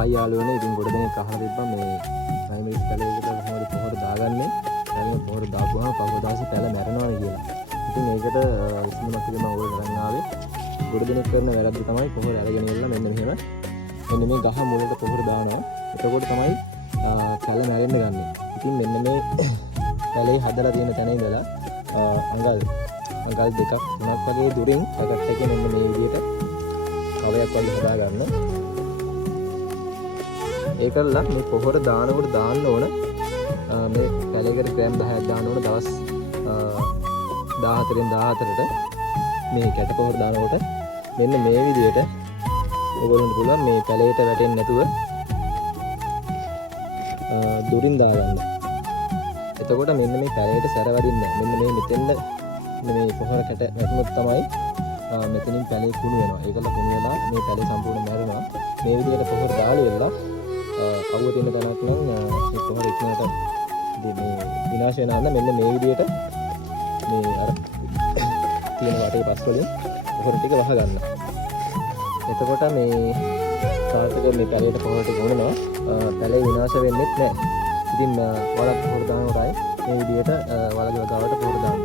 Hi යාළුවනේ ඉතින් ගොඩ දෙනෙක් අහලා තිබ්බා මේ ප්‍රයිමරි පැලයකට කොහොමද පොහොර දාගන්නේ? පැලේ පොහොර දාපුවාම පහුව දවසේ පැල මැරෙනවා කියලා. ඉතින් ඒකට විසඳුමක් විදිහට මම ඔයගොල්ලෝ කරන් ආවේ. ගොඩ දෙනෙක් කරන වැරද්ද තමයි පොහොර අරගෙන ඉන්න මෙන්න මෙහෙම. මෙන්න මේ ගහ මුලට පොහොර දානවා. එතකොට තමයි පැල මැරෙන්න ගන්නෙ. ඉතින් මෙන්න මේ පැලේ හදලා තියෙන තැන ඉඳලා අඟල් දෙකක් තුනක් වගේ දුරින් පැකට් එකේ මෙන්න මේ විදිහට කවයක් වගේ හදා ගන්න. ඒකල්ලා මේ පොහොර දානකොට දාන්න ඕන මේ පැලයකට ග්‍රෑම් 10ක් දාන්න ඕන දවස් 14න් 14ට මේ කැට පොහොර දානකොට මෙන්න මේ විදිහට ඔයගොල්ලන්ට පුළුවන් මේ පැලයට වැටෙන්නේ නැතුව දුරින් දාගන්න. එතකොට මෙන්න මේ පැලයට සැර වදින්නේ නැහැ. මෙන්න මේ මෙතෙන්ද මේ පොහොර කැට වැටුනොත් තමයි මෙතනින් පැලේ කුණු වෙනවා. ඒකල කුණු වෙලා මේ පැලේ සම්පූර්ණ මැරෙනවා. මේ විදිහට පොහොර දාලා වෙලා අවුව තියෙන තැනක් නම් මේ පොහොර ඉක්මනට මේ විනාශ වෙනවා නම් මෙන්න මේ විදිහට මේ අර තියෙන වටේ පස් වලින් පොහොර ටික වහ ගන්න. එතකොට මේ සාර්ථක මේ පැලේට පොහොර ටික වුණා පැලේ විනාශ වෙන්නේ නැහැ. ඉතින් වලක් පොහොර දානකොටයි මේ විදිහට වලගේ ගාවට පොහොර දාන්න.